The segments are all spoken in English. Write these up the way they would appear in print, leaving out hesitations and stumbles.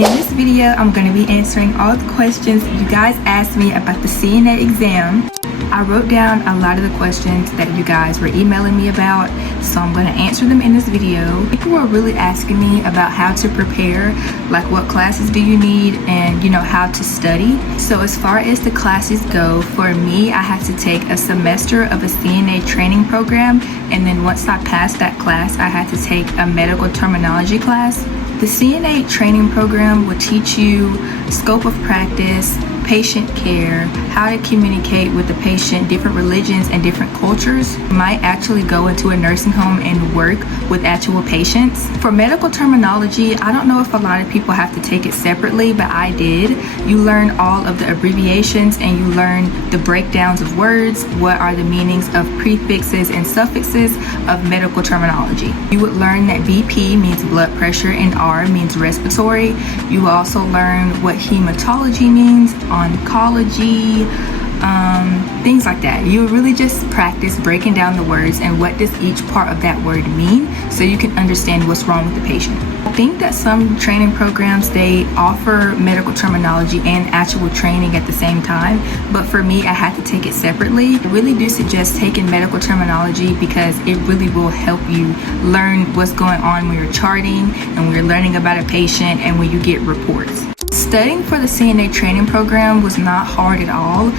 In this video, I'm going to be answering all the questions you guys asked me about the CNA exam. I wrote down a lot of the questions that you guys were emailing me about, so I'm going to answer them in this video. People were really asking me about how to prepare, like what classes do you need, and how to study. So as far as the classes go, for me, I had to take a semester of a CNA training program, and then once I passed that class, I had to take a medical terminology class. The CNA training program will teach you scope of practice, patient care, how to communicate with the patient, different religions and different cultures. You might actually go into a nursing home and work with actual patients. For medical terminology, I don't know if a lot of people have to take it separately, but I did. You learn all of the abbreviations and you learn the breakdowns of words, what are the meanings of prefixes and suffixes of medical terminology. You would learn that BP means blood pressure and R means respiratory. You will also learn what hematology means, oncology, things like that. You really just practice breaking down the words and what does each part of that word mean so you can understand what's wrong with the patient. I think that some training programs, they offer medical terminology and actual training at the same time, but for me, I had to take it separately. I really do suggest taking medical terminology because it really will help you learn what's going on when you're charting and when you're learning about a patient and when you get reports. Studying for the CNA training program was not hard at all.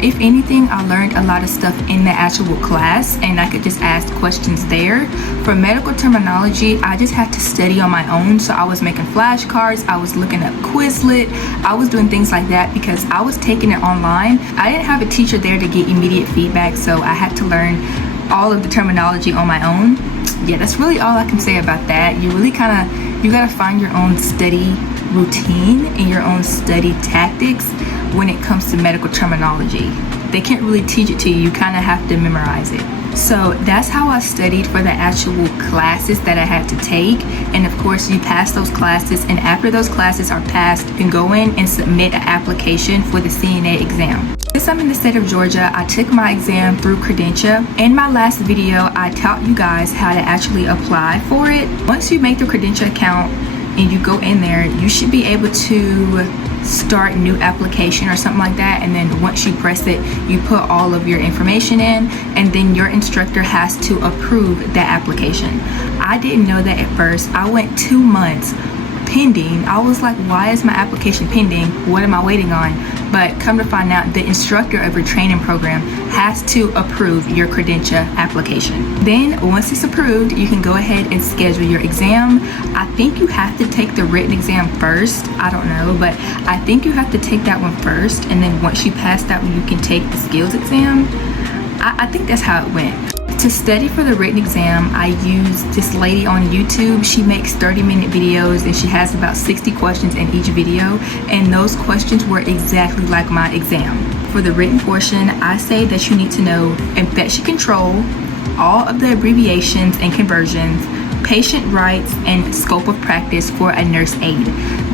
If anything, I learned a lot of stuff in the actual class and I could just ask questions there. For medical terminology, I just had to study on my own. So I was making flashcards, I was looking up Quizlet, I was doing things like that because I was taking it online. I didn't have a teacher there to get immediate feedback, so I had to learn all of the terminology on my own. Yeah, that's really all I can say about that. You really you gotta find your own study routine and your own study tactics when it comes to medical terminology. They can't really teach it to you, you kind of have to memorize it. So that's how I studied for the actual classes that I had to take. And of course, you pass those classes, and after those classes are passed, you can go in and submit an application for the CNA exam. Since I'm in the state of Georgia, I took my exam through Credentia. In my last video, I taught you guys how to actually apply for it. Once you make the Credentia account and you go in there, you should be able to start new application or something like that, and then once you press it, you put all of your information in, and then your instructor has to approve that application. I didn't know that at first. I went 2 months pending. I was like, why is my application pending? What am I waiting on? But come to find out, the instructor of your training program has to approve your Credentia application. Then once it's approved, you can go ahead and schedule your exam. I think you have to take the written exam first. I don't know, but I think you have to take that one first, and then once you pass that one, you can take the skills exam. I think that's how it went. To study for the written exam, I used this lady on YouTube. She makes 30-minute videos and she has about 60 questions in each video, and those questions were exactly like my exam. For the written portion, I say that you need to know infection control, all of the abbreviations and conversions, patient rights, and scope of practice for a nurse aide.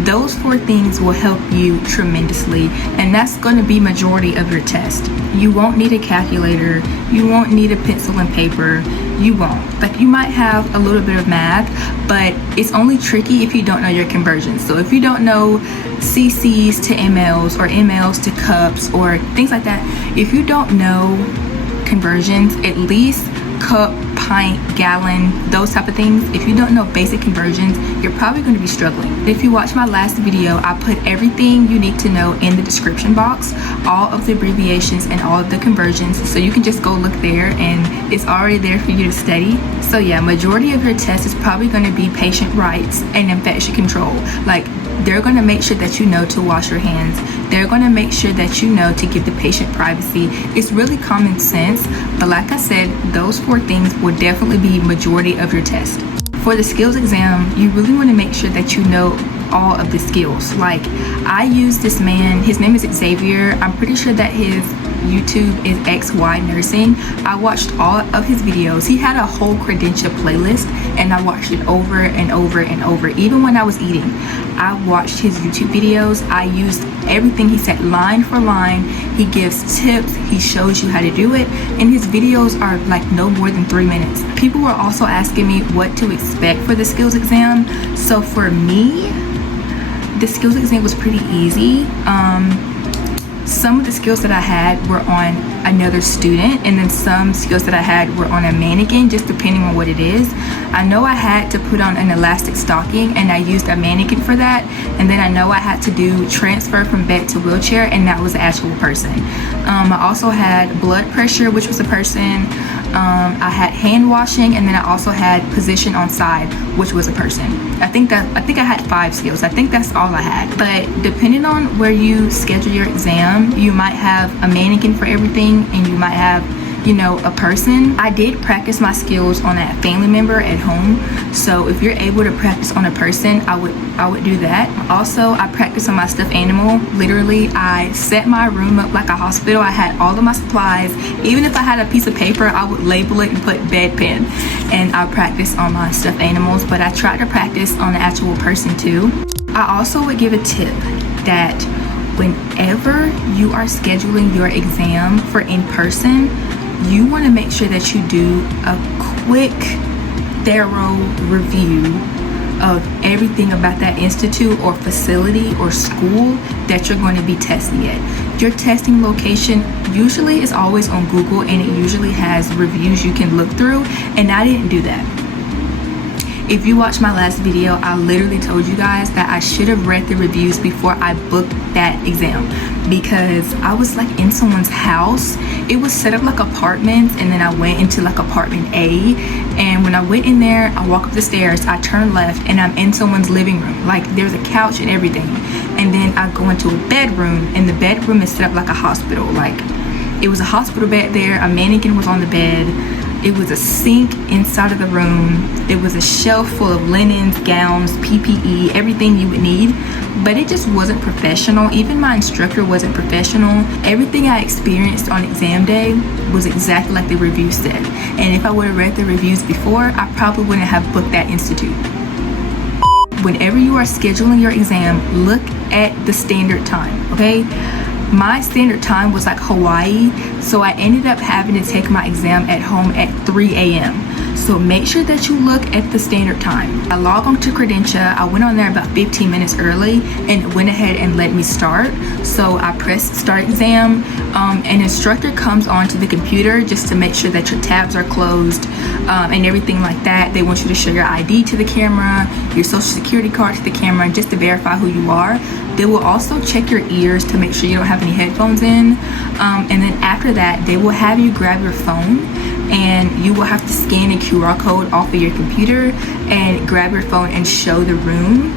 Those 4 things will help you tremendously, and that's going to be majority of your test. You won't need a calculator, you won't need a pencil and paper, you won't. Like, you might have a little bit of math, but it's only tricky if you don't know your conversions. So if you don't know cc's to mls or mls to cups or things like that, if you don't know conversions, at least cup, pint, gallon, those type of things, if you don't know basic conversions, you're probably going to be struggling. If you watch my last video, I put everything you need to know in the description box, all of the abbreviations and all of the conversions, so you can just go look there and it's already there for you to study. So yeah, majority of your test is probably going to be patient rights and infection control. Like, they're going to make sure that you know to wash your hands. They're going to make sure that you know to give the patient privacy. It's really common sense, but like I said, those 4 things will definitely be majority of your test. For the skills exam, you really want to make sure that you know all of the skills. Like, I use this man, his name is Xavier. I'm pretty sure that his YouTube is XY Nursing. I watched all of his videos. He had a whole Credentia playlist and I watched it over and over and over. Even when I was eating, I watched his YouTube videos. I used everything he said line for line. He gives tips, he shows you how to do it, and his videos are like no more than 3 minutes. People were also asking me what to expect for the skills exam. So for me, the skills exam was pretty easy. Some of the skills that I had were on another student, and then some skills that I had were on a mannequin, just depending on what it is. I know I had to put on an elastic stocking, and I used a mannequin for that. And then I know I had to do transfer from bed to wheelchair, and that was the actual person. I also had blood pressure, which was a person. I had hand washing, and then I also had position on side, which was a person. I think I had 5 skills. I think that's all I had. But depending on where you schedule your exam, you might have a mannequin for everything, and you might have, you know, a person. I did practice my skills on a family member at home, so if you're able to practice on a person, I would do that. Also, I practiced on my stuffed animal. Literally, I set my room up like a hospital. I had all of my supplies. Even if I had a piece of paper, I would label it and put bedpan, and I practiced on my stuffed animals. But I tried to practice on the actual person too. I also would give a tip that whenever you are scheduling your exam for in-person, you want to make sure that you do a quick, thorough review of everything about that institute or facility or school that you're going to be testing at. Your testing location usually is always on Google, and it usually has reviews you can look through, and I didn't do that. If you watched my last video, I literally told you guys that I should have read the reviews before I booked that exam, because I was like in someone's house. It was set up like apartments, and then I went into like apartment A, and when I went in there, I walk up the stairs, I turn left, and I'm in someone's living room. Like, there's a couch and everything, and then I go into a bedroom, and the bedroom is set up like a hospital. Like, it was a hospital bed there, a mannequin was on the bed, it was a sink inside of the room, it was a shelf full of linens, gowns, PPE, everything you would need, but it just wasn't professional. Even my instructor wasn't professional. Everything I experienced on exam day was exactly like the review said, and if I would have read the reviews before, I probably wouldn't have booked that institute. Whenever you are scheduling your exam, look at the standard time, okay? My standard time was like Hawaii, so I ended up having to take my exam at home at 3 a.m. So make sure that you look at the standard time. I log on to Credentia. I went on there about 15 minutes early, and it went ahead and let me start. So I pressed start exam. An instructor comes onto the computer just to make sure that your tabs are closed and everything like that. They want you to show your ID to the camera, your social security card to the camera, just to verify who you are. They will also check your ears to make sure you don't have any headphones in. And then after that, they will have you grab your phone, and you will have to scan a QR code off of your computer and grab your phone and show the room.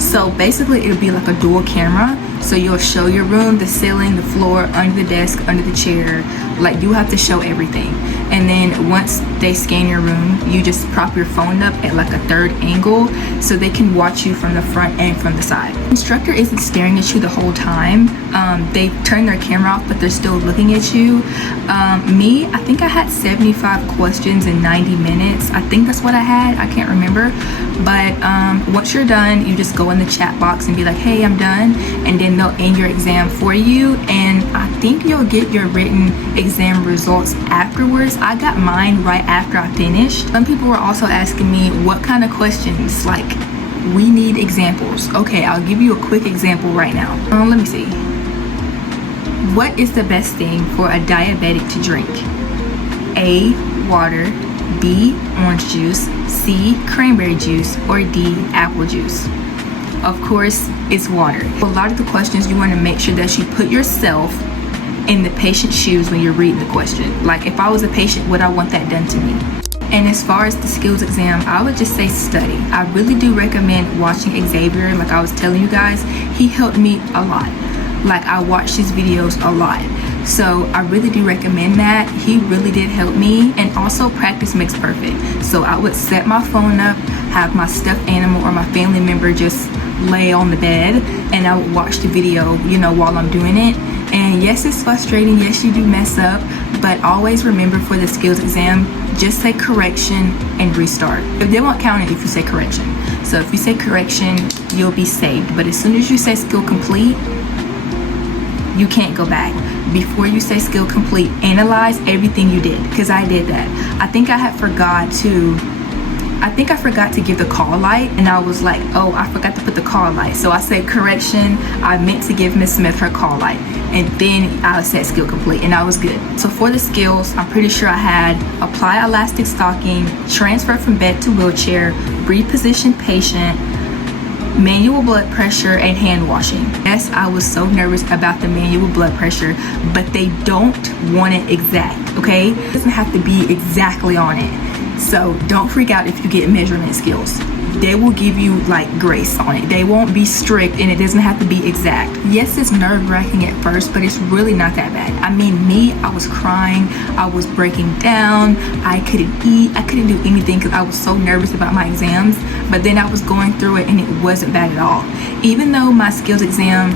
So basically, it'll be like a dual camera. So you'll show your room, the ceiling, the floor, under the desk, under the chair. Like, you have to show everything. And then once they scan your room, you just prop your phone up at like a third angle so they can watch you from the front and from the side. The instructor isn't staring at you the whole time. They turn their camera off, but they're still looking at you. Me, I think I had 75 questions in 90 minutes. I think that's what I had. I can't remember. But once you're done, you just go in the chat box and be like, hey, I'm done. And then they'll end your exam for you. And I think you'll get your written exam results afterwards. I got mine right after I finished. Some people were also asking me what kind of questions, like, we need examples. Okay, I'll give you a quick example right now. Let me see. What is the best thing for a diabetic to drink? A, water, B, orange juice, C, cranberry juice, or D, apple juice? Of course, it's water. A lot of the questions, you want to make sure that you put yourself in the patient's shoes when you're reading the question. Like, if I was a patient, would I want that done to me? And as far as the skills exam, I would just say study. I really do recommend watching Xavier. Like I was telling you guys, he helped me a lot. Like, I watched his videos a lot. So I really do recommend that. He really did help me. And also, practice makes perfect. So I would set my phone up, have my stuffed animal or my family member just lay on the bed, and I would watch the video, you know, while I'm doing it. And yes, it's frustrating. Yes, you do mess up, but always remember, for the skills exam, just say correction and restart. They won't count it if you say correction. So if you say correction, you'll be saved. But as soon as you say skill complete, you can't go back. Before you say skill complete, analyze everything you did, because I did that. I think I had forgot to I think I forgot to give the call light, and I was like, oh, I forgot to put the call light. So I said, correction, I meant to give Miss Smith her call light. And then I said skill complete, and I was good. So for the skills, I'm pretty sure I had apply elastic stocking, transfer from bed to wheelchair, reposition patient, manual blood pressure, and hand washing. Yes, I was so nervous about the manual blood pressure, but they don't want it exact, okay? It doesn't have to be exactly on it. So don't freak out if you get measurement skills. They will give you like grace on it. They won't be strict, and it doesn't have to be exact. Yes, it's nerve-wracking at first, but it's really not that bad. I mean, me, I was crying, I was breaking down, I couldn't eat, I couldn't do anything because I was so nervous about my exams. But then I was going through it, and it wasn't bad at all. Even though my skills exam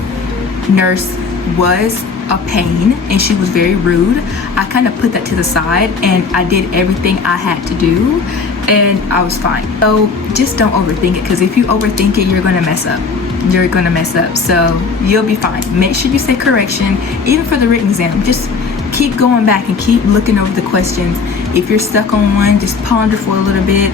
nurse was a pain and she was very rude, I kind of put that to the side and I did everything I had to do, and I was fine. So just don't overthink it, because if you overthink it, you're gonna mess up. You're gonna mess up. So you'll be fine. Make sure you say correction. Even for the written exam, just keep going back and keep looking over the questions. If you're stuck on one, just ponder for a little bit,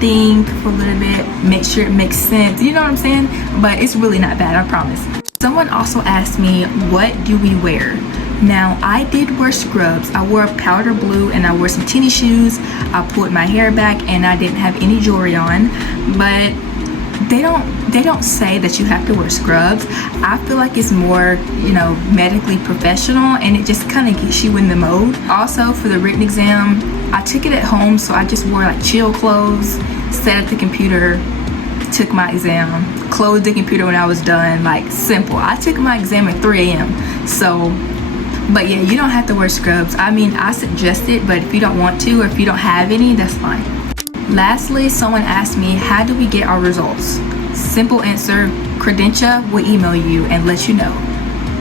think for a little bit, make sure it makes sense, you know what I'm saying? But it's really not bad, I promise. Someone also asked me, what do we wear? Now, I did wear scrubs. I wore powder blue and I wore some tennis shoes. I pulled my hair back and I didn't have any jewelry on, but they don't say that you have to wear scrubs. I feel like it's more, medically professional, and it just kind of gets you in the mode. Also, for the written exam, I took it at home, so I just wore like chill clothes, sat at the computer, took my exam, closed the computer when I was done, like simple. I took my exam at 3 a.m. So, but yeah, you don't have to wear scrubs. I mean, I suggest it, but if you don't want to or if you don't have any, that's fine. Lastly, someone asked me, how do we get our results? Simple answer, Credentia will email you and let you know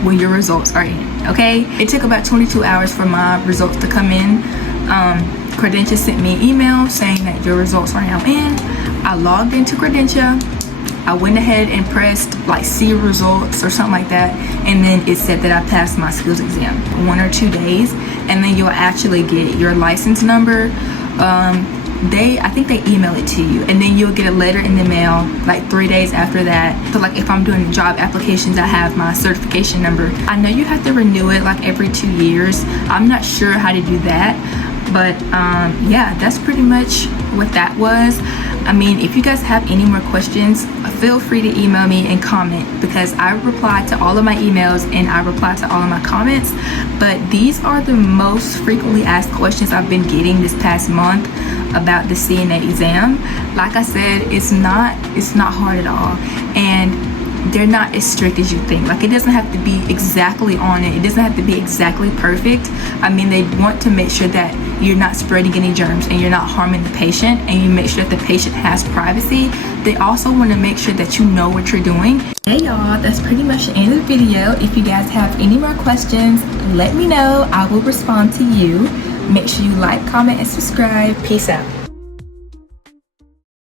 when your results are in, okay? It took about 22 hours for my results to come in. Credentia sent me an email saying that your results are now in. I logged into Credentia. I went ahead and pressed like see results or something like that, and then it said that I passed my skills exam. 1 or 2 days, and then you'll actually get your license number. I think they email it to you, and then you'll get a letter in the mail like 3 days after that. So like if I'm doing job applications, I have my certification number. I know you have to renew it like every 2 years. I'm not sure how to do that, but yeah, that's pretty much what that was. I mean, if you guys have any more questions, feel free to email me and comment, because I reply to all of my emails and I reply to all of my comments. But these are the most frequently asked questions I've been getting this past month about the CNA exam. Like I said, it's not hard at all, and they're not as strict as you think. Like, it doesn't have to be exactly on it. It doesn't have to be exactly perfect. I mean, they want to make sure that you're not spreading any germs and you're not harming the patient, and you make sure that the patient has privacy. They also want to make sure that you know what you're doing. Hey y'all, that's pretty much the end of the video. If you guys have any more questions, let me know. I will respond to you. Make sure you like, comment, and subscribe. Peace out.